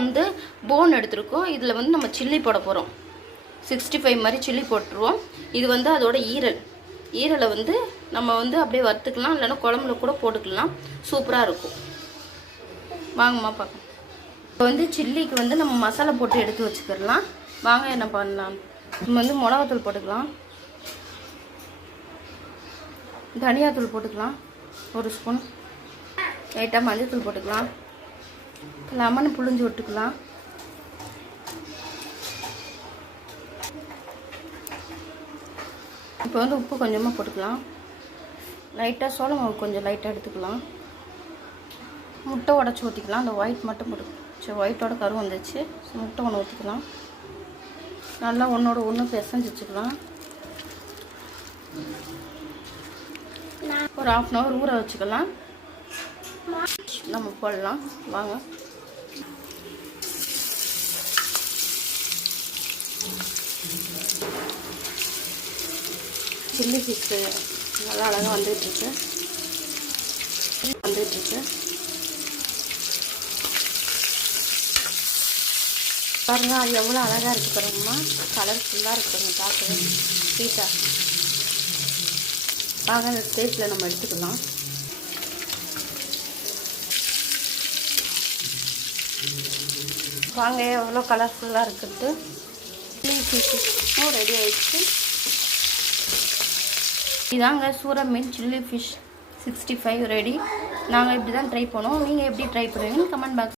வந்து போன் எடுத்துருக்கோம். இதில் வந்து நம்ம சில்லி போட போகிறோம். 65 மாதிரி சில்லி போட்டுருவோம். இது வந்து அதோட ஈரலை வந்து நம்ம வந்து அப்படியே வறுத்துக்கலாம், இல்லைன்னா குழம்புல கூட போட்டுக்கலாம். சூப்பராக இருக்கும். வாங்கம்மா பார்க்கலாம். இப்போ வந்து சில்லிக்கு வந்து நம்ம மசாலா போட்டு எடுத்து வச்சுக்கிடலாம். வாங்க என்ன பண்ணலாம். நம்ம வந்து மிளகாத்தூள் போட்டுக்கலாம், தனியாத்தூள் போட்டுக்கலாம், 1 ஸ்பூன் லைட்டாக மஞ்சள்தூள் போட்டுக்கலாம், லெமன் புழிஞ்சு விட்டுக்கலாம், இப்போ வந்து உப்பு கொஞ்சமாக போட்டுக்கலாம், லைட்டாக சோள மாவு கொஞ்சம் லைட்டாக எடுத்துக்கலாம், முட்டை உடச்சி ஊற்றிக்கலாம். அந்த ஒயிட் மட்டும் போட்டு ஒயிட்டோட கரு வந்துச்சு. முட்டை ஒன்று ஊற்றிக்கலாம், நல்லா ஒன்றோட ஒன்று பிசைஞ்சு வச்சுக்கலாம். ஒரு 1/2 அன் ஹவர் ஊற வச்சுக்கலாம். நம்ம போடலாம் வாங்க. சில்லி ஃபிஷ் நல்லா அழகாக வந்துட்டுருக்கு. பாருங்க, அது எவ்வளோ அழகாக இருக்குது பாருங்கம்மா. கலர்ஃபுல்லாக இருக்குதுங்க பார்க்கவே ஸ்வீட்டாக. வாங்க இந்த ஸ்டேஜில் நம்ம எடுத்துக்கலாம். வாங்க எவ்வளோ கலர்ஃபுல்லாக இருக்குது. சில்லி ஃபிஷ்ஷும் ரெடி ஆகிடுச்சு. இதாங்க சூர மீன் சில்லி ஃபிஷ் 65 ரெடி. நாங்கள் இப்படி தான் ட்ரை பண்ணுவோம். நீங்கள் எப்படி ட்ரை பண்ணுவீங்கன்னு கமெண்ட் பாக்ஸ்